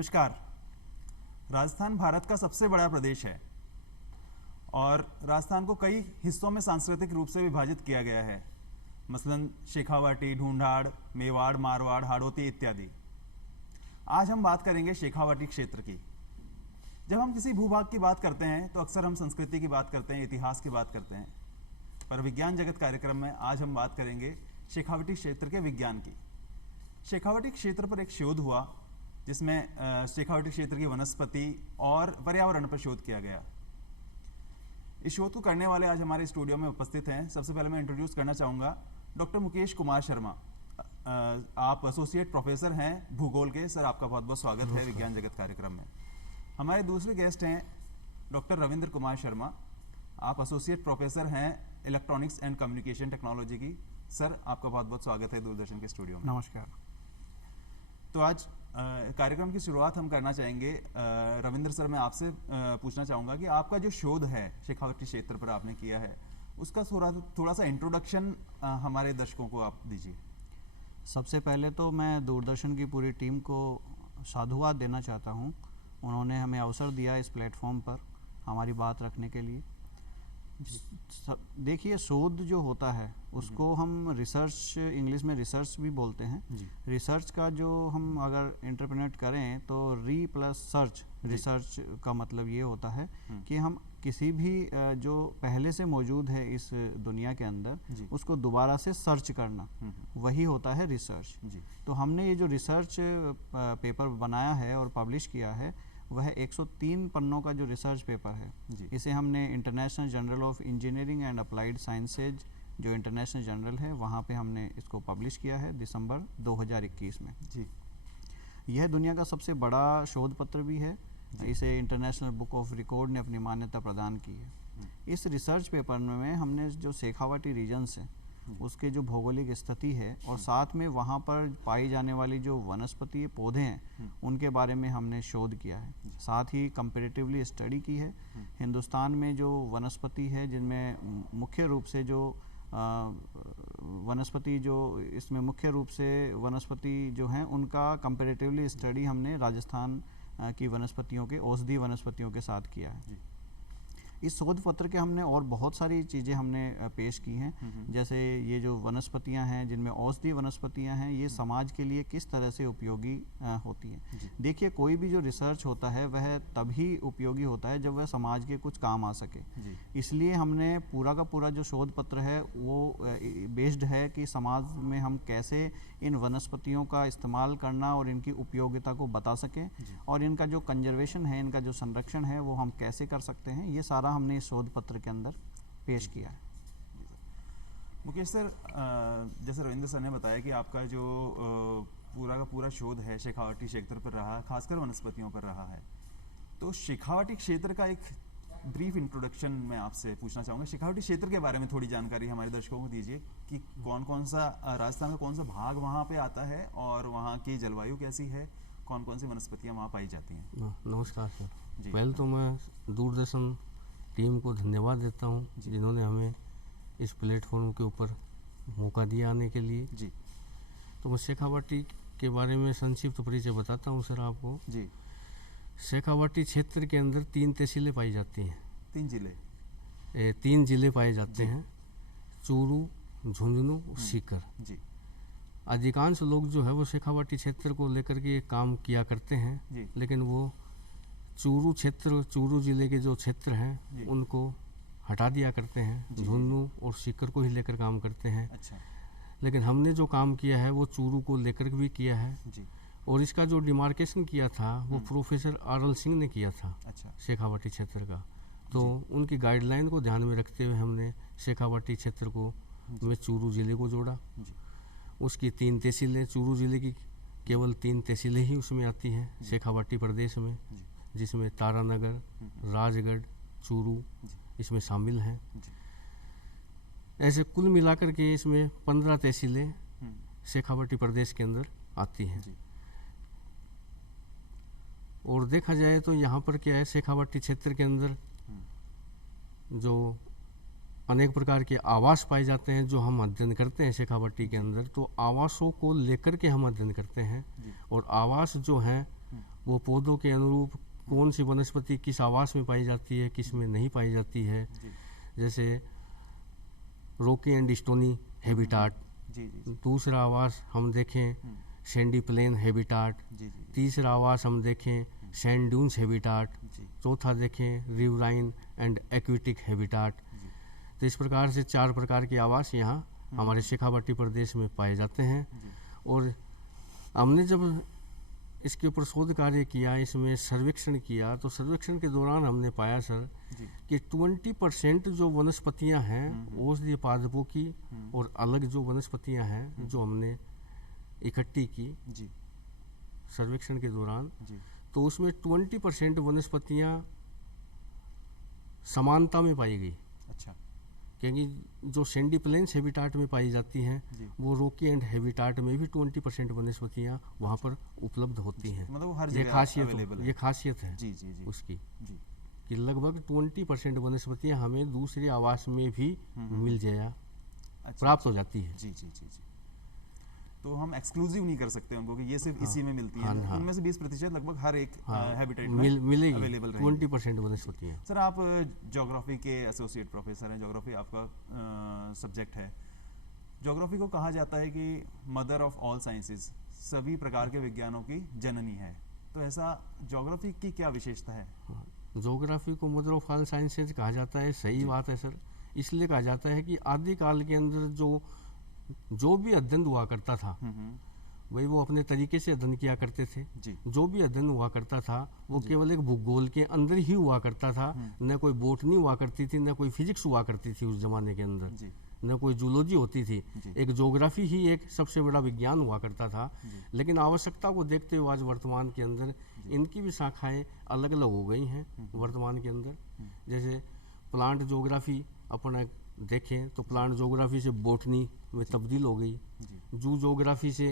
नमस्कार। राजस्थान भारत का सबसे बड़ा प्रदेश है और राजस्थान को कई हिस्सों में सांस्कृतिक रूप से विभाजित किया गया है, मसलन शेखावाटी, ढूंढाड़, मेवाड़, मारवाड़, हाड़ौती इत्यादि। आज हम बात करेंगे शेखावाटी क्षेत्र की। जब हम किसी भूभाग की बात करते हैं तो अक्सर हम संस्कृति की बात करते हैं, इतिहास की बात करते हैं, पर विज्ञान जगत कार्यक्रम में आज हम बात करेंगे शेखावाटी क्षेत्र के विज्ञान की। शेखावाटी क्षेत्र पर एक शोध हुआ जिसमें शेखावाटी क्षेत्र की वनस्पति और पर्यावरण पर शोध किया गया। इस शोध को करने वाले आज हमारे स्टूडियो में उपस्थित हैं। सबसे पहले मैं इंट्रोड्यूस करना चाहूँगा डॉक्टर मुकेश कुमार शर्मा। आप एसोसिएट प्रोफेसर हैं भूगोल के। सर, आपका बहुत बहुत स्वागत है विज्ञान जगत कार्यक्रम में। हमारे दूसरे गेस्ट हैं डॉक्टर रविंद्र कुमार शर्मा। आप एसोसिएट प्रोफेसर हैं इलेक्ट्रॉनिक्स एंड कम्युनिकेशन टेक्नोलॉजी की। सर, आपका बहुत बहुत स्वागत है दूरदर्शन के स्टूडियो में। नमस्कार। तो आज कार्यक्रम की शुरुआत हम करना चाहेंगे। रविंद्र सर, मैं आपसे पूछना चाहूँगा कि आपका जो शोध है शेखावाटी क्षेत्र पर आपने किया है, उसका थोड़ा सा इंट्रोडक्शन हमारे दर्शकों को आप दीजिए। सबसे पहले तो मैं दूरदर्शन की पूरी टीम को साधुवाद देना चाहता हूँ। उन्होंने हमें अवसर दिया इस प्लेटफॉर्म पर हमारी बात रखने के लिए। देखिए, शोध जो होता है उसको हम रिसर्च, इंग्लिश में रिसर्च भी बोलते हैं। रिसर्च का जो हम अगर इंटरप्रेट करें तो री प्लस सर्च, रिसर्च का मतलब ये होता है कि हम किसी भी जो पहले से मौजूद है इस दुनिया के अंदर उसको दोबारा से सर्च करना, वही होता है रिसर्च। तो हमने ये जो रिसर्च पेपर बनाया है और पब्लिश किया है वह 103 पन्नों का जो रिसर्च पेपर है, इसे हमने international journal of engineering and applied sciences, जो इंटरनेशनल जर्नल है, वहाँ पे हमने इसको पब्लिश किया है दिसंबर 2021 में। यह दुनिया का सबसे बड़ा शोध पत्र भी है। इसे इंटरनेशनल बुक ऑफ रिकॉर्ड ने अपनी मान्यता प्रदान की है। इस रिसर्च पेपर में हमने जो शेखावाटी रीजन्स है उसके जो भौगोलिक स्थिति है और साथ में वहाँ पर पाई जाने वाली जो वनस्पति पौधे हैं उनके बारे में हमने शोध किया है। साथ ही कंपैरेटिवली स्टडी की है हिंदुस्तान में जो वनस्पति है, जिनमें मुख्य रूप से जो वनस्पति जो इसमें मुख्य रूप से वनस्पति जो हैं उनका कंपैरेटिवली स्टडी हमने राजस्थान की वनस्पतियों के, औषधि वनस्पतियों के साथ किया है। इस शोध पत्र के हमने और बहुत सारी चीज़ें हमने पेश की हैं, जैसे ये जो वनस्पतियां हैं जिनमें औषधि वनस्पतियां हैं, ये समाज के लिए किस तरह से उपयोगी होती हैं। देखिए, कोई भी जो रिसर्च होता है वह तभी उपयोगी होता है जब वह समाज के कुछ काम आ सके। इसलिए हमने पूरा का पूरा जो शोध पत्र है वो बेस्ड है कि समाज में हम कैसे इन वनस्पतियों का इस्तेमाल करना और इनकी उपयोगिता को बता सकें और इनका जो कंजर्वेशन है, इनका जो संरक्षण है, वो हम कैसे कर सकते हैं। ये सारा हमने इस शोध पत्र के अंदर पेश किया है। मुकेश सर, जैसे रविंद्र सर ने बताया कि आपका जो पूरा का पूरा शोध है शेखावाटी क्षेत्र पर रहा, खासकर वनस्पतियों पर रहा है, तो शेखावाटी क्षेत्र का एक ब्रीफ इंट्रोडक्शन मैं आपसे पूछना चाहूँगा। शेखावाटी क्षेत्र के बारे में थोड़ी जानकारी हमारे दर्शकों को दीजिए कि कौन कौन सा राजस्थान का कौन सा भाग वहाँ पे आता है और वहाँ की जलवायु कैसी है, कौन कौन सी वनस्पतियाँ वहाँ पाई जाती हैं। नमस्कार सर। पहले तो मैं दूरदर्शन टीम को धन्यवाद देता हूँ जिन्होंने हमें इस प्लेटफॉर्म के ऊपर मौका दिया आने के लिए। तो मैं शेखावाटी के बारे में संक्षिप्त परिचय बताता हूँ सर आपको। शेखावाटी क्षेत्र के अंदर 3 तहसीलें पाई जाती हैं। 3 जिले पाए जाते हैं, चूरू, झुंझुनू और सीकर। अधिकांश लोग जो है वो शेखावाटी क्षेत्र को लेकर के काम किया करते हैं, लेकिन वो चूरू जिले के जो क्षेत्र हैं उनको हटा दिया करते हैं, झुंझुनू और सीकर को ही लेकर काम करते हैं। लेकिन हमने जो काम किया है वो चूरू को लेकर भी किया है और इसका जो डिमार्केशन किया था वो प्रोफेसर आरएल सिंह ने किया था शेखावाटी क्षेत्र का। तो उनकी गाइडलाइन को ध्यान में रखते हुए हमने शेखावाटी क्षेत्र को में चूरू जिले को जोड़ा। उसकी 3 तहसीलें, चूरू जिले की केवल 3 तहसीलें ही उसमें आती हैं शेखावाटी प्रदेश में, जिसमें तारानगर, राजगढ़, चूरू इसमें शामिल हैं। ऐसे कुल मिलाकर के इसमें 15 तहसीलें शेखावाटी प्रदेश के अंदर आती हैं। और देखा जाए तो यहाँ पर क्या है, शेखावाटी क्षेत्र के अंदर जो अनेक प्रकार के आवास पाए जाते हैं जो हम अध्ययन करते हैं शेखावाटी के अंदर, तो आवासों को लेकर के हम अध्ययन करते हैं और आवास जो हैं वो पौधों के अनुरूप कौन सी वनस्पति किस आवास में पाई जाती है, किस में नहीं पाई जाती है। जैसे रॉकी एंड स्टोनी हैबिटाट, दूसरा आवास हम देखें सैंडी प्लेन हैबिटाट, तीसरा आवास हम देखें सैंड ड्यून्स हैबिटाट, चौथा देखें रिवराइन एंड एक्विटिक हैबिटाट। तो इस प्रकार से 4 प्रकार के आवास यहाँ हमारे शेखावाटी प्रदेश में पाए जाते हैं। और हमने जब इसके ऊपर शोध कार्य किया, इसमें सर्वेक्षण किया, तो सर्वेक्षण के दौरान हमने पाया सर कि 20% जो वनस्पतियां हैं औषधीय पादपों की और अलग जो वनस्पतियां हैं जो हमने इकट्ठी की सर्वेक्षण के दौरान, तो उसमें 20% वनस्पतियां समानता में पाई गई। अच्छा। क्योंकि जो सैंडी प्लेन्स हैबिटाट में पाई जाती हैं वो रॉकी एंड हैबिटाट में भी 20% वनस्पतियां वहाँ पर उपलब्ध होती हैं। मतलब हर ये जगह खासियत available है। ये खासियत है उसकी कि लगभग 20% वनस्पतियां हमें दूसरे आवास में भी मिल जाया प्राप्त हो जाती है। जी। तो हम एक्सक्लूसिव नहीं कर सकते उनको कि ये सिर्फ इसी में मिलती है। उनमें से 20% लगभग हर एक हैबिटेट में मिलेगी, अवेलेबल 20% वनस्पतियां। सर आप ज्योग्राफी के एसोसिएट प्रोफेसर हैं, ज्योग्राफी आपका सब्जेक्ट है। ज्योग्राफी को कहा जाता है कि मदर ऑफ ऑल साइंसेस, सभी प्रकार के विज्ञानों की जननी है। तो ऐसा ज्योग्राफी की क्या विशेषता है? ज्योग्राफी को मदर ऑफ ऑल साइंसेज कहा जाता है, सही बात है सर। इसलिए कहा जाता है कि आदिकाल के अंदर जो भी अध्ययन हुआ करता था वही वो अपने तरीके से अध्ययन किया करते थे। जो भी अध्ययन हुआ करता था वो केवल एक भूगोल के अंदर ही हुआ करता था। न कोई बोटनी हुआ करती थी, न कोई फिजिक्स हुआ करती थी उस जमाने के अंदर, न कोई जूलॉजी होती थी। एक ज्योग्राफी ही एक सबसे बड़ा विज्ञान हुआ करता था। लेकिन आवश्यकता को देखते हुए आज वर्तमान के अंदर इनकी भी शाखाएं अलग अलग हो गई हैं वर्तमान के अंदर। जैसे प्लांट ज्योग्राफी अपन देखें तो प्लांट ज्योग्राफी से बोटनी में तब्दील हो गई, जू ज्योग्राफी से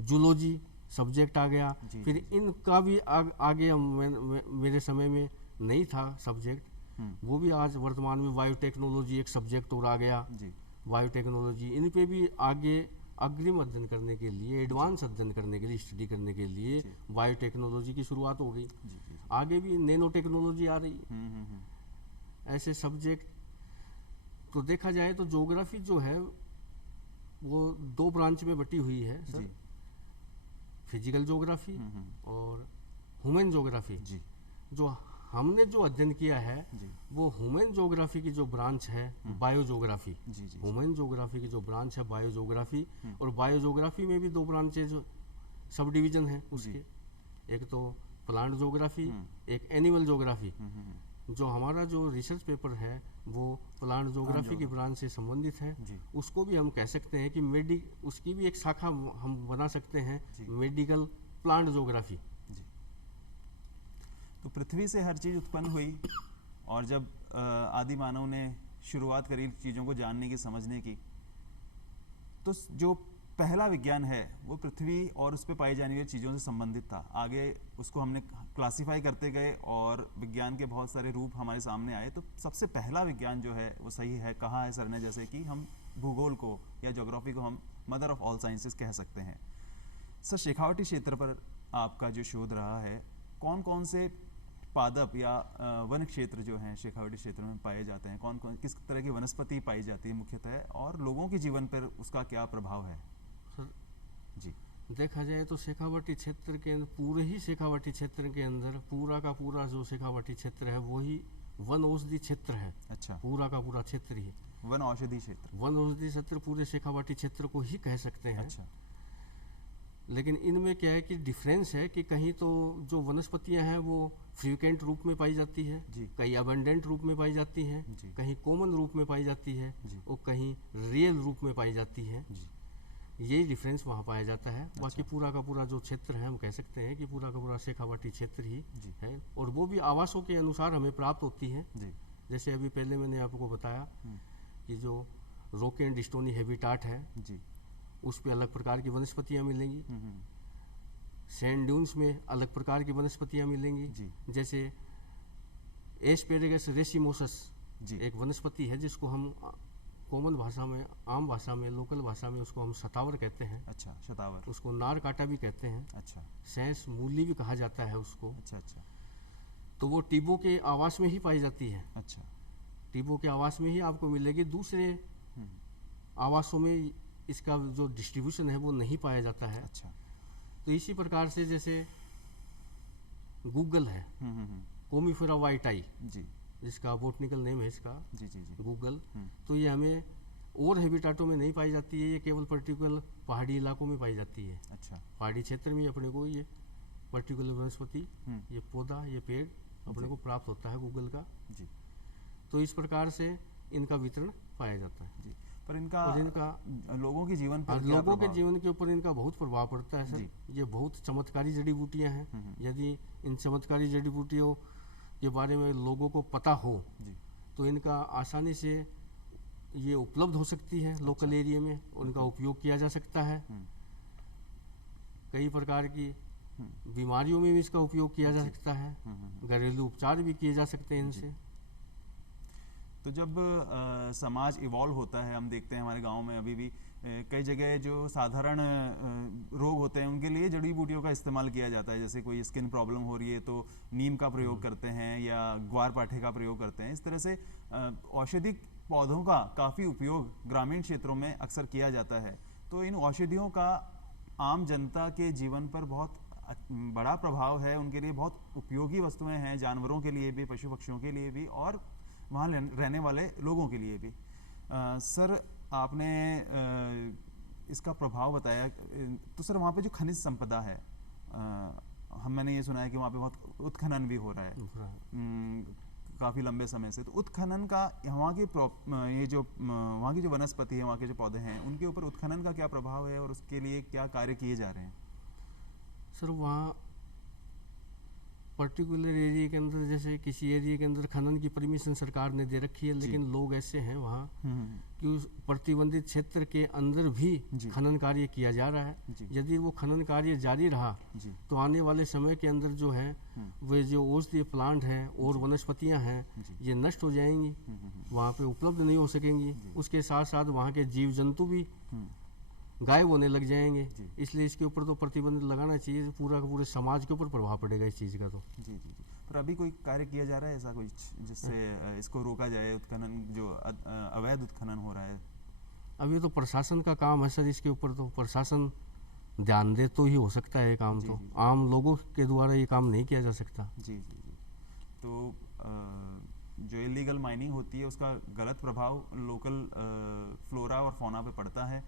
जूलॉजी सब्जेक्ट आ गया। फिर इनका भी आगे मेरे समय में नहीं था सब्जेक्ट, वो भी आज वर्तमान में बायोटेक्नोलॉजी एक सब्जेक्ट और आ गया। बायोटेक्नोलॉजी, इन पे भी आगे अग्रिम अध्ययन करने के लिए, एडवांस अध्ययन करने के लिए, स्टडी करने के लिए बायोटेक्नोलॉजी की शुरुआत हो गई। आगे भी नैनो टेक्नोलॉजी आ रही है। ऐसे सब्जेक्ट तो देखा जाए तो ज्योग्राफी जो है वो 2 ब्रांच में बटी हुई है सर, फिजिकल ज्योग्राफी और ह्यूमन ज्योग्राफी। जो हमने जो अध्ययन किया है वो ह्यूमन ज्योग्राफी की जो ब्रांच है बायो ज्योग्राफी, ह्यूमन ज्योग्राफी की जो ब्रांच है बायो ज्योग्राफी। और बायो ज्योग्राफी में भी 2 ब्रांचेज सब डिवीजन है उसके, एक तो प्लांट ज्योग्राफी, एक एनिमल ज्योग्राफी। जो हमारा जो रिसर्च पेपर है वो प्लांट ज्योग्राफी की ब्रांच से संबंधित है। उसको भी हम कह सकते हैं कि उसकी भी एक शाखा हम बना सकते हैं, मेडिकल प्लांट ज्योग्राफी। तो पृथ्वी से हर चीज़ उत्पन्न हुई और जब आदि मानव ने शुरुआत करी चीज़ों को जानने की, समझने की, तो जो पहला विज्ञान है वो पृथ्वी और उस पर पाई जाने वाली चीज़ों से संबंधित था। आगे उसको हमने क्लासिफाई करते गए और विज्ञान के बहुत सारे रूप हमारे सामने आए। तो सबसे पहला विज्ञान जो है वो सही है, कहा है सर ने, जैसे कि हम भूगोल को या ज्योग्राफी को हम मदर ऑफ ऑल साइंसेस कह सकते हैं। सर शेखावाटी क्षेत्र पर आपका जो शोध रहा है, कौन कौन से पादप या वन क्षेत्र जो हैं शेखावाटी क्षेत्र में पाए जाते हैं, कौन कौन किस तरह की वनस्पति पाई जाती है मुख्यतः, और लोगों के जीवन पर उसका क्या प्रभाव है? जी, देखा जाए तो शेखावाटी क्षेत्र के अंदर, पूरे ही शेखावाटी क्षेत्र के अंदर पूरा का पूरा जो शेखावाटी क्षेत्र है वो ही वन औषधि क्षेत्र है। अच्छा, पूरा का पूरा क्षेत्र ही वन औषधि क्षेत्र, वन औषधि क्षेत्र पूरे शेखावाटी क्षेत्र को ही कह सकते हैं। अच्छा। लेकिन इनमें क्या है कि डिफरेंस है कि कहीं तो जो वनस्पतियां हैं वो फ्रीक्वेंट रूप में पाई जाती है, कहीं अबंडेंट रूप में पाई जाती है, कहीं कॉमन रूप में पाई जाती है और कहीं रियल रूप में पाई जाती है। यही डिफरेंस वहाँ पाया जाता है। अच्छा। बाकी पूरा का पूरा जो क्षेत्र है हम कह सकते हैं कि पूरा का पूरा शेखावाटी क्षेत्र ही है, और वो भी आवासों के अनुसार हमें प्राप्त होती है। जैसे अभी पहले मैंने आपको बताया कि जो रॉकी एंड स्टोनी हैबिटाट है उस पे अलग प्रकार की वनस्पतियाँ मिलेंगी, सैंड ड्यून्स में अलग प्रकार की वनस्पतियाँ मिलेंगी। जैसे एस्पेरेगस रेसिमोसस एक वनस्पति है जिसको हम कॉमन भाषा में, आम भाषा में, लोकल भाषा में उसको हम शतावर कहते हैं। अच्छा, शतावर। उसको नार कांटा भी कहते हैं। अच्छा। सैंस मूली भी कहा जाता है उसको। अच्छा अच्छा। तो वो टिब्बों के आवास में ही पाई जाती है। अच्छा। टिब्बों के आवास में ही आपको मिलेगी, दूसरे आवासों में इसका जो डिस्ट्रीब्यूशन है वो नहीं पाया जाता है। अच्छा। तो इसी प्रकार से जैसे गूगल है, कोमीफेरा वाइटाई जी, जिसका बोटनिकल नेम है इसका, जी जी जी, गूगल। तो ये हमें और हैबिटाटों में नहीं पाई जाती है, ये केवल पर्टिकुलर पहाड़ी इलाकों में पाई जाती है। अच्छा। पहाड़ी क्षेत्र में अपने को ये पर्टिकुलर वनस्पति, ये पौधा, ये पेड़ अपने को प्राप्त होता है गूगल का। जी। तो इस प्रकार से इनका वितरण पाया जाता है। जी। पर इनका लोगों के जीवन पर क्या लोगों के प्रभाव? जीवन के ऊपर इनका बहुत प्रभाव पड़ता है सर। ये बहुत चमत्कारी जड़ी बूटियां हैं। यदि इन चमत्कारी जड़ी बूटियों के बारे में लोगों को पता हो तो इनका आसानी से ये उपलब्ध हो सकती है लोकल एरिया में, उनका उपयोग किया जा सकता है। कई प्रकार की बीमारियों में भी इसका उपयोग किया जा सकता है, घरेलू उपचार भी किए जा सकते हैं इनसे। तो जब समाज इवॉल्व होता है, हम देखते हैं हमारे गांव में अभी भी कई जगह जो साधारण रोग होते हैं उनके लिए जड़ी बूटियों का इस्तेमाल किया जाता है। जैसे कोई स्किन प्रॉब्लम हो रही है तो नीम का प्रयोग करते हैं या ग्वार पाठे का प्रयोग करते हैं। इस तरह से औषधिक पौधों का काफ़ी उपयोग ग्रामीण क्षेत्रों में अक्सर किया जाता है। तो इन औषधियों का आम जनता के जीवन पर बहुत बड़ा प्रभाव है, उनके लिए बहुत उपयोगी वस्तुएं हैं, जानवरों के लिए भी, पशु पक्षियों के लिए भी और वहाँ रहने वाले लोगों के लिए भी। सर, आपने इसका प्रभाव बताया, तो सर वहाँ पे जो खनिज संपदा है, मैंने ये सुना है कि वहाँ पे बहुत उत्खनन भी हो रहा है काफ़ी लंबे समय से। तो उत्खनन का वहाँ की वहाँ की जो वनस्पति है, वहाँ के जो पौधे हैं, उनके ऊपर उत्खनन का क्या प्रभाव है और उसके लिए क्या कार्य किए जा रहे हैं? सर वहाँ पर्टिकुलर एरिया के अंदर, जैसे किसी एरिया के अंदर खनन की परमिशन सरकार ने दे रखी है, लेकिन लोग ऐसे हैं वहाँ कि उस प्रतिबंधित क्षेत्र के अंदर भी खनन कार्य किया जा रहा है। यदि वो खनन कार्य जारी रहा तो आने वाले समय के अंदर जो है वे जो औषधीय प्लांट हैं और वनस्पतियाँ हैं ये नष्ट हो जाएंगी, वहाँ पे उपलब्ध नहीं हो सकेंगी। उसके साथ साथ वहाँ के जीव जंतु भी गायब होने लग जाएंगे। इसलिए इसके ऊपर तो प्रतिबंध लगाना चाहिए, पूरा का पूरे समाज के ऊपर प्रभाव पड़ेगा इस चीज़ का। तो जी जी जी। पर अभी कोई कार्य किया जा रहा है ऐसा कोई जिससे इसको रोका जाए, उत्खनन जो अवैध उत्खनन हो रहा है? अभी तो प्रशासन का काम है सर, इसके ऊपर तो प्रशासन ध्यान दे तो ही हो सकता है ये काम। तो आम लोगों के द्वारा ये काम नहीं किया जा सकता। जी जी जी। तो जो इलीगल माइनिंग होती है उसका गलत प्रभाव लोकल फ्लोरा और फौना पे पड़ता है।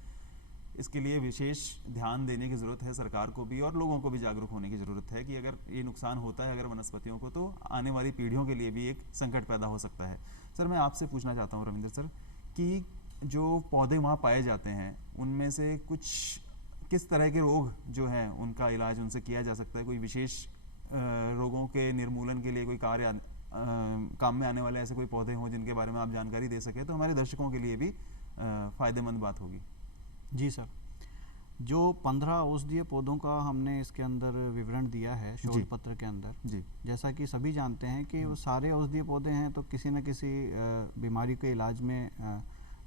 इसके लिए विशेष ध्यान देने की ज़रूरत है सरकार को भी, और लोगों को भी जागरूक होने की ज़रूरत है कि अगर ये नुकसान होता है अगर वनस्पतियों को, तो आने वाली पीढ़ियों के लिए भी एक संकट पैदा हो सकता है। सर, मैं आपसे पूछना चाहता हूँ रविंद्र सर कि जो पौधे वहाँ पाए जाते हैं उनमें से कुछ किस तरह के रोग जो हैं उनका इलाज उनसे किया जा सकता है? कोई विशेष रोगों के निर्मूलन के लिए कोई कार्य काम में आने वाले ऐसे कोई पौधे हों जिनके बारे में आप जानकारी दे सकें तो हमारे दर्शकों के लिए भी फ़ायदेमंद बात होगी। जी सर, जो 15 औषधीय पौधों का हमने इसके अंदर विवरण दिया है शोध पत्र के अंदर, जी, जैसा कि सभी जानते हैं कि वो सारे औषधीय पौधे हैं तो किसी न किसी बीमारी के इलाज में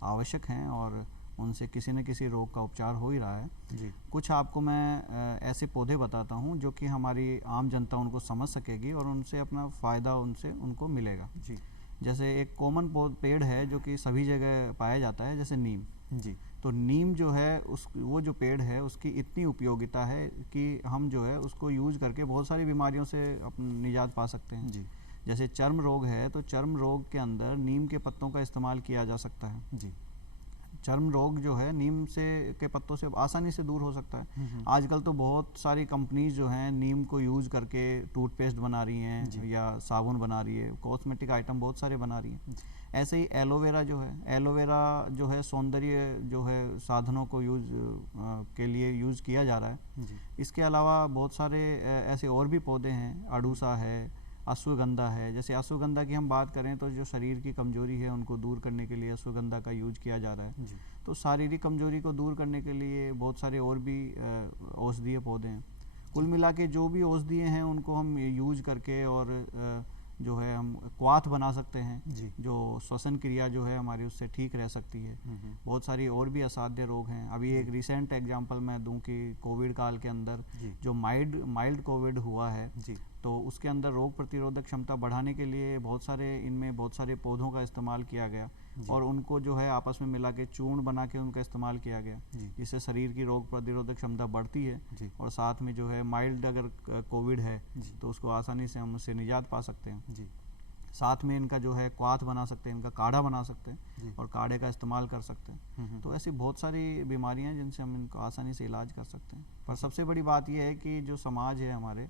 आवश्यक हैं और उनसे किसी न किसी रोग का उपचार हो ही रहा है। जी। कुछ आपको मैं ऐसे पौधे बताता हूँ जो कि हमारी आम जनता उनको समझ सकेगी और उनसे अपना फ़ायदा उनको मिलेगा। जी। जैसे एक कॉमन पेड़ है जो कि सभी जगह पाया जाता है, जैसे नीम। जी। तो नीम जो है वो जो पेड़ है उसकी इतनी उपयोगिता है कि हम जो है उसको यूज करके बहुत सारी बीमारियों से निजात पा सकते हैं। जी। जैसे चर्म रोग है तो चर्म रोग के अंदर नीम के पत्तों का इस्तेमाल किया जा सकता है। जी। चर्म रोग जो है नीम के पत्तों से आसानी से दूर हो सकता है। आजकल तो बहुत सारी कंपनीज जो हैं नीम को यूज करके टूथपेस्ट बना रही हैं या साबुन बना रही है, कॉस्मेटिक आइटम बहुत सारे बना रही हैं। ऐसे ही एलोवेरा जो है सौंदर्य जो है साधनों को के लिए यूज़ किया जा रहा है। इसके अलावा बहुत सारे ऐसे और भी पौधे हैं, अड़ूसा है, अश्वगंधा है। जैसे अश्वगंधा की हम बात करें तो जो शरीर की कमजोरी है उनको दूर करने के लिए अश्वगंधा का यूज किया जा रहा है। तो शारीरिक कमजोरी को दूर करने के लिए बहुत सारे और भी औषधीय पौधे हैं। कुल मिला के जो भी औषधीय हैं उनको हम यूज करके और जो है हम क्वाथ बना सकते हैं, जी। जो श्वसन क्रिया जो है हमारी उससे ठीक रह सकती है। बहुत सारी और भी असाध्य रोग हैं। अभी एक रिसेंट एग्जांपल मैं दूं कि कोविड काल के अंदर जी। जो माइल्ड कोविड हुआ है, जी। तो उसके अंदर रोग प्रतिरोधक क्षमता बढ़ाने के लिए बहुत सारे पौधों का इस्तेमाल किया गया और उनको जो है आपस में मिला के चूर्ण बना के उनका इस्तेमाल किया गया, जिससे शरीर की रोग प्रतिरोधक क्षमता बढ़ती है और साथ में जो है माइल्ड अगर कोविड है तो उसको आसानी से हम उससे निजात पा सकते हैं। जी। साथ में इनका जो है क्वाथ बना सकते हैं, इनका काढ़ा बना सकते हैं और काढ़े का इस्तेमाल कर सकते हैं। तो ऐसी बहुत सारी बीमारियां हैं जिनसे हम इनको आसानी से इलाज कर सकते हैं। पर सबसे बड़ी बात यह है कि जो समाज है हमारे,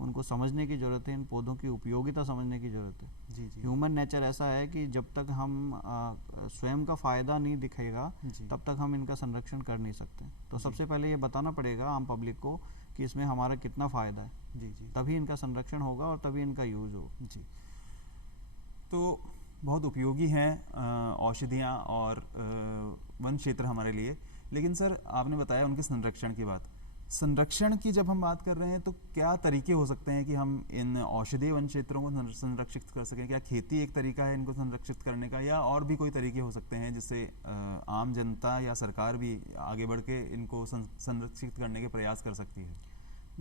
उनको समझने की ज़रूरत है, इन पौधों की उपयोगिता समझने की ज़रूरत है। ह्यूमन नेचर ऐसा है कि जब तक हम स्वयं का फ़ायदा नहीं दिखेगा तब तक हम इनका संरक्षण कर नहीं सकते। तो सबसे पहले ये बताना पड़ेगा आम पब्लिक को कि इसमें हमारा कितना फ़ायदा है, तभी इनका संरक्षण होगा और तभी इनका यूज़ होगा। जी। तो बहुत उपयोगी हैं औषधियाँ और वन क्षेत्र हमारे लिए। लेकिन सर, आपने बताया उनके संरक्षण की बात। संरक्षण की जब हम बात कर रहे हैं तो क्या तरीके हो सकते हैं कि हम इन औषधीय वन क्षेत्रों को संरक्षित कर सकें? क्या खेती एक तरीका है इनको संरक्षित करने का, या और भी कोई तरीके हो सकते हैं जिससे आम जनता या सरकार भी आगे बढ़ के इनको संरक्षित करने के प्रयास कर सकती है?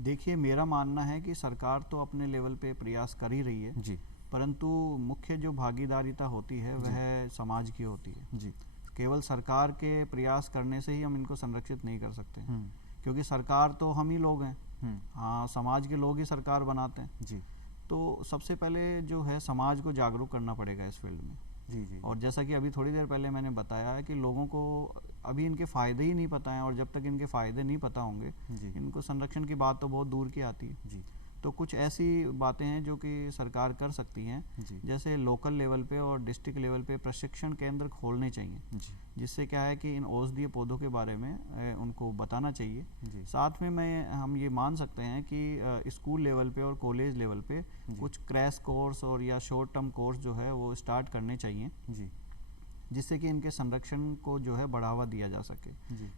देखिए, मेरा मानना है कि सरकार तो अपने लेवल पे प्रयास कर ही रही है जी, परंतु मुख्य जो भागीदारिता होती है वह समाज की होती है जी। केवल सरकार के प्रयास करने से ही हम इनको संरक्षित नहीं कर सकते, क्योंकि सरकार तो हम ही लोग हैं। हाँ, समाज के लोग ही सरकार बनाते हैं। जी। तो सबसे पहले जो है समाज को जागरूक करना पड़ेगा इस फील्ड में। जी। और जैसा कि अभी थोड़ी देर पहले मैंने बताया है कि लोगों को अभी इनके फ़ायदे ही नहीं पता हैं, और जब तक इनके फ़ायदे नहीं पता होंगे इनको संरक्षण की बात तो बहुत दूर की आती है। जी। तो कुछ ऐसी बातें हैं जो कि सरकार कर सकती हैं, जैसे लोकल लेवल पे और डिस्ट्रिक्ट लेवल पे प्रशिक्षण केंद्र खोलने चाहिए, जिससे क्या है कि इन औषधीय पौधों के बारे में उनको बताना चाहिए। साथ में हम ये मान सकते हैं कि स्कूल लेवल पे और कॉलेज लेवल पे कुछ क्रैश कोर्स और या शॉर्ट टर्म कोर्स जो है वो स्टार्ट करने चाहिए, जिससे कि इनके संरक्षण को जो है बढ़ावा दिया जा सके।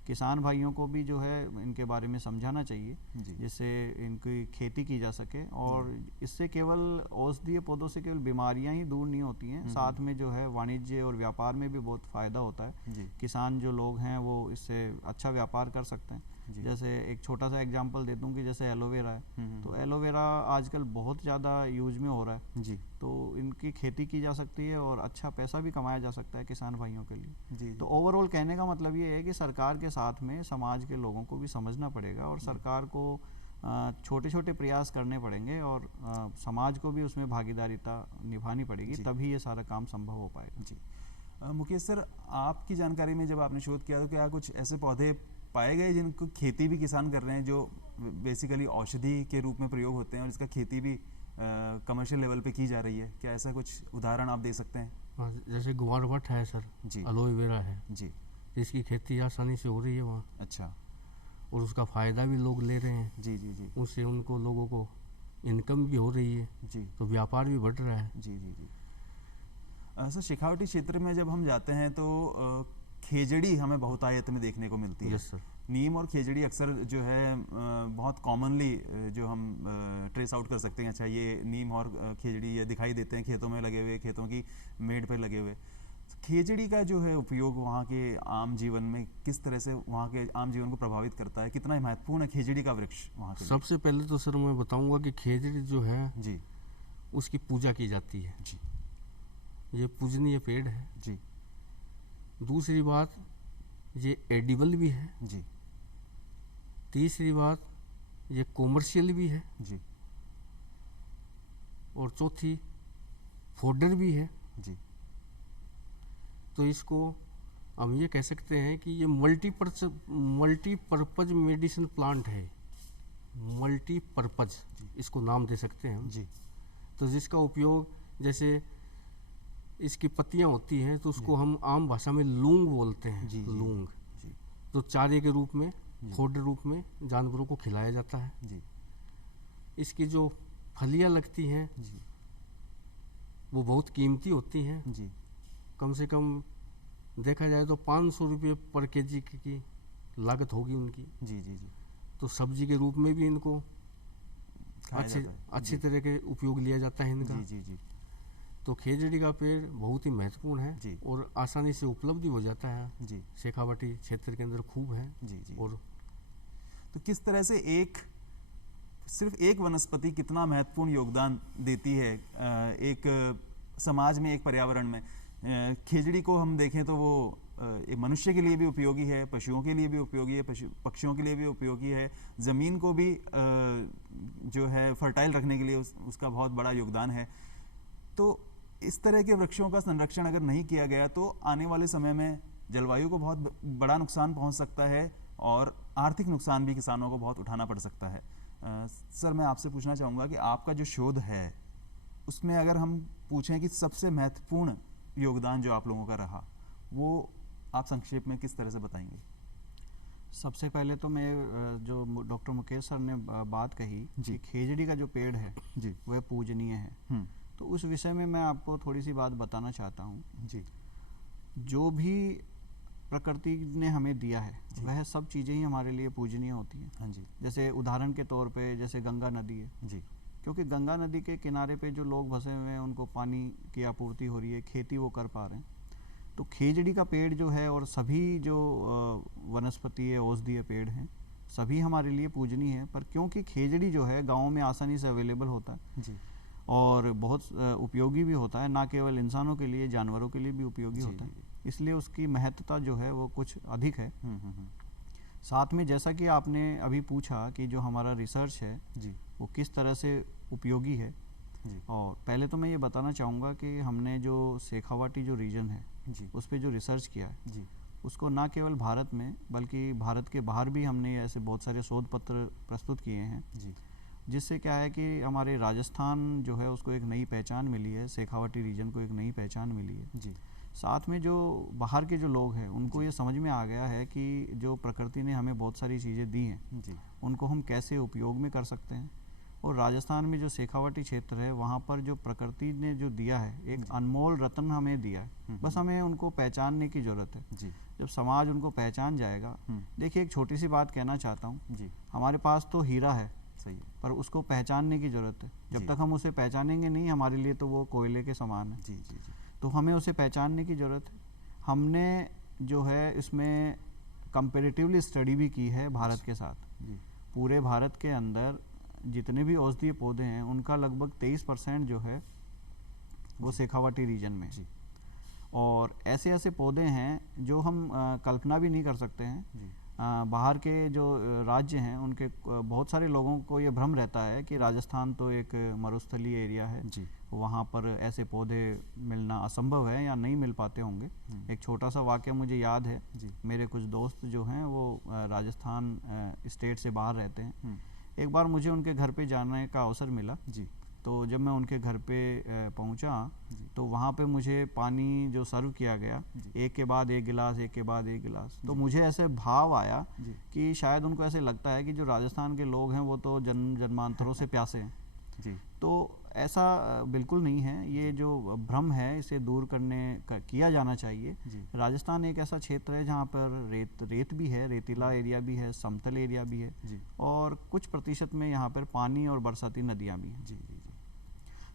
किसान भाइयों को भी जो है इनके बारे में समझाना चाहिए, जिससे इनकी खेती की जा सके। और इससे केवल औषधीय पौधों से केवल बीमारियां ही दूर नहीं होती हैं, साथ में जो है वाणिज्य और व्यापार में भी बहुत फ़ायदा होता है। किसान जो लोग हैं वो इससे अच्छा व्यापार कर सकते हैं। जैसे एक छोटा सा एग्जांपल दे दूं कि जैसे एलोवेरा है, तो एलोवेरा आजकल बहुत ज़्यादा यूज में हो रहा है, तो इनकी खेती की जा सकती है और अच्छा पैसा भी कमाया जा सकता है किसान भाइयों के लिए। तो ओवरऑल कहने का मतलब ये है कि सरकार के साथ में समाज के लोगों को भी समझना पड़ेगा और सरकार को छोटे छोटे प्रयास करने पड़ेंगे और समाज को भी उसमें भागीदारिता निभानी पड़ेगी, तभी ये सारा काम संभव हो पाएगा। जी। मुकेश सर, आपकी जानकारी में जब आपने शोध किया तो क्या कुछ ऐसे पौधे पाए गए जिनको खेती भी किसान कर रहे हैं, जो बेसिकली औषधि के रूप में प्रयोग होते हैं और इसका खेती भी कमर्शियल लेवल पे की जा रही है? क्या ऐसा कुछ उदाहरण आप दे सकते हैं? जैसे ग्वारवट है सर, एलोवेरा है जी, इसकी खेती आसानी से हो रही है वहाँ। अच्छा। और उसका फ़ायदा भी लोग ले रहे हैं। जी। उससे उनको लोगों को इनकम भी हो रही है जी, तो व्यापार भी बढ़ रहा है। जी। सर, शेखावटी क्षेत्र में जब हम जाते हैं तो खेजड़ी हमें बहुत आयत में देखने को मिलती है। Yes sir. नीम और खेजड़ी अक्सर जो है बहुत कॉमनली जो हम ट्रेस आउट कर सकते हैं। अच्छा, ये नीम और खेजड़ी ये दिखाई देते हैं खेतों में लगे हुए, खेतों की मेड़ पे लगे हुए। खेजड़ी का जो है उपयोग वहाँ के आम जीवन में किस तरह से वहाँ के आम जीवन को प्रभावित करता है? कितना महत्वपूर्ण है खेजड़ी का वृक्ष वहाँ के लिए? सबसे पहले तो सर मैं बताऊँगा कि खेजड़ी जो है जी, उसकी पूजा की जाती है जी, ये पूजनीय पेड़ है जी। दूसरी बात, ये एडिबल भी है जी। तीसरी बात, ये कॉमर्शियल भी है जी। और चौथी, फोडर भी है जी। तो इसको हम ये कह सकते हैं कि ये मल्टीपर्पज मेडिसिन प्लांट है, मल्टीपर्पज इसको नाम दे सकते हैं हम जी। तो जिसका उपयोग, जैसे इसकी पत्तियां होती हैं तो उसको हम आम भाषा में लूंग बोलते हैं जी, लूंग जी। तो चारे के रूप में, फोडर रूप में जानवरों को खिलाया जाता है जी। इसकी जो फलियां लगती हैं जी, वो बहुत कीमती होती हैं जी। कम से कम देखा जाए तो 500 रुपये पर केजी की लागत होगी उनकी जी। तो सब्जी के रूप में भी इनको खाया अच्छी जाता है। अच्छी तरह के उपयोग लिया जाता है इनका। जी जी जी तो खेजड़ी का पेड़ बहुत ही महत्वपूर्ण है जी। और आसानी से उपलब्ध भी हो जाता है, जी शेखावाटी क्षेत्र के अंदर खूब है। जी जी। और तो किस तरह से सिर्फ एक वनस्पति कितना महत्वपूर्ण योगदान देती है एक समाज में, एक पर्यावरण में। खेजड़ी को हम देखें तो वो एक मनुष्य के लिए भी उपयोगी है, पशुओं के लिए भी उपयोगी है, पक्षियों के लिए भी उपयोगी है, ज़मीन को भी जो है फर्टाइल रखने के लिए उसका बहुत बड़ा योगदान है। तो इस तरह के वृक्षों का संरक्षण अगर नहीं किया गया तो आने वाले समय में जलवायु को बहुत बड़ा नुकसान पहुंच सकता है और आर्थिक नुकसान भी किसानों को बहुत उठाना पड़ सकता है। सर, मैं आपसे पूछना चाहूँगा कि आपका जो शोध है उसमें अगर हम पूछें कि सबसे महत्वपूर्ण योगदान जो आप लोगों का रहा, वो आप संक्षेप में किस तरह से बताएंगे? सबसे पहले तो मैं जो डॉक्टर मुकेश सर ने बात कही कि खेजड़ी का जो पेड़ है जी वह पूजनीय है, तो उस विषय में मैं आपको थोड़ी सी बात बताना चाहता हूँ। जी। जो भी प्रकृति ने हमें दिया है वह सब चीज़ें ही हमारे लिए पूजनीय होती हैं। हाँ जी। जैसे उदाहरण के तौर पे जैसे गंगा नदी है जी, क्योंकि गंगा नदी के किनारे पे जो लोग बसे हुए हैं उनको पानी की आपूर्ति हो रही है, खेती वो कर पा रहे हैं। तो खेजड़ी का पेड़ जो है और सभी जो वनस्पति औषधीय पेड़ हैं सभी हमारे लिए पूजनीय है, पर क्योंकि खेजड़ी जो है गाँव में आसानी से अवेलेबल होता है जी और बहुत उपयोगी भी होता है, ना केवल इंसानों के लिए जानवरों के लिए भी उपयोगी होता है, इसलिए उसकी महत्ता जो है वो कुछ अधिक है। साथ में जैसा कि आपने अभी पूछा कि जो हमारा रिसर्च है जी वो किस तरह से उपयोगी है जी और पहले तो मैं ये बताना चाहूँगा कि हमने जो शेखावाटी जो रीजन है जी उस पर जो रिसर्च किया है जी उसको ना केवल भारत में बल्कि भारत के बाहर भी हमने ऐसे बहुत सारे शोध पत्र प्रस्तुत किए हैं, जी जिससे क्या है कि हमारे राजस्थान जो है उसको एक नई पहचान मिली है, शेखावाटी रीजन को एक नई पहचान मिली है। जी। साथ में जो बाहर के जो लोग हैं उनको ये समझ में आ गया है कि जो प्रकृति ने हमें बहुत सारी चीज़ें दी हैं जी उनको हम कैसे उपयोग में कर सकते हैं। और राजस्थान में जो शेखावाटी क्षेत्र है वहाँ पर जो प्रकृति ने जो दिया है एक अनमोल रत्न हमें दिया है, बस हमें उनको पहचानने की ज़रूरत है। जी जब समाज उनको पहचान जाएगा, देखिए एक छोटी सी बात कहना चाहता हूँ, जी। हमारे पास तो हीरा है सही है। पर उसको पहचानने की ज़रूरत है। जब तक हम उसे पहचानेंगे नहीं हमारे लिए तो वो कोयले के समान है। जी जी जी। तो हमें उसे पहचानने की ज़रूरत है। हमने जो है इसमें कंपैरेटिवली स्टडी भी की है भारत के साथ। जी पूरे भारत के अंदर जितने भी औषधीय पौधे हैं उनका लगभग 23% जो है वो शेखावाटी रीजन में जी। और ऐसे ऐसे पौधे हैं जो हम कल्पना भी नहीं कर सकते हैं। जी बाहर के जो राज्य हैं उनके बहुत सारे लोगों को ये भ्रम रहता है कि राजस्थान तो एक मरुस्थलीय एरिया है, जी वहाँ पर ऐसे पौधे मिलना असंभव है या नहीं मिल पाते होंगे। एक छोटा सा वाक़या मुझे याद है, मेरे कुछ दोस्त जो हैं वो राजस्थान स्टेट से बाहर रहते हैं। एक बार मुझे उनके घर पे जाने का अवसर मिला जी। तो जब मैं उनके घर पे पहुंचा तो वहाँ पे मुझे पानी जो सर्व किया गया एक के बाद एक गिलास एक के बाद एक गिलास, तो मुझे ऐसे भाव आया कि शायद उनको ऐसे लगता है कि जो राजस्थान के लोग हैं वो तो जन्मांतरों से प्यासे हैं। जी। तो ऐसा बिल्कुल नहीं है, ये जो भ्रम है इसे दूर किया जाना चाहिए। राजस्थान एक ऐसा क्षेत्र है जहाँ पर रेत भी है, रेतीला एरिया भी है, समतल एरिया भी है और कुछ प्रतिशत में यहाँ पर पानी और बरसाती नदियाँ भी हैं। जी जी।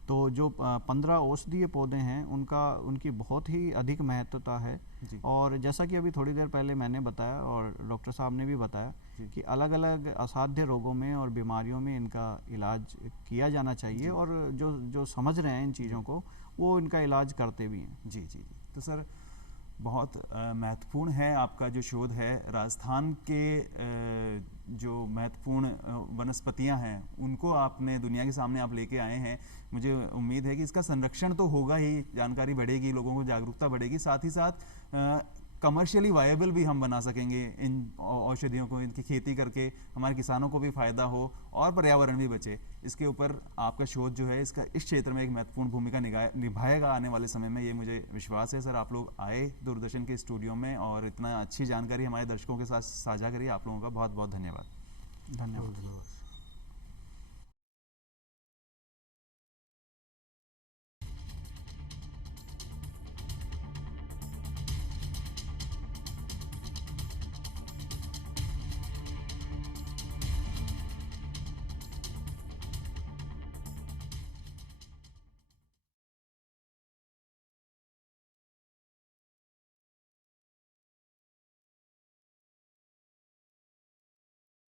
तो जो 15 औषधीय पौधे हैं उनकी बहुत ही अधिक महत्वता है। और जैसा कि अभी थोड़ी देर पहले मैंने बताया और डॉक्टर साहब ने भी बताया कि अलग अलग असाध्य रोगों में और बीमारियों में इनका इलाज किया जाना चाहिए और जो समझ रहे हैं इन चीज़ों को वो इनका इलाज करते भी हैं। जी जी जी। तो सर बहुत महत्वपूर्ण है आपका जो शोध है। राजस्थान के जो महत्वपूर्ण वनस्पतियां हैं उनको आपने दुनिया के सामने आप लेके आए हैं। मुझे उम्मीद है कि इसका संरक्षण तो होगा ही, जानकारी बढ़ेगी, लोगों को जागरूकता बढ़ेगी, साथ ही साथ कमर्शियली वायबल भी हम बना सकेंगे इन औषधियों को। इनकी खेती करके हमारे किसानों को भी फ़ायदा हो और पर्यावरण भी बचे। इसके ऊपर आपका शोध जो है इसका इस क्षेत्र में एक महत्वपूर्ण भूमिका निभाएगा आने वाले समय में, ये मुझे विश्वास है। सर, आप लोग आए दूरदर्शन के स्टूडियो में और इतना अच्छी जानकारी हमारे दर्शकों के साथ साझा करिए, आप लोगों का बहुत बहुत धन्यवाद। धन्यवाद।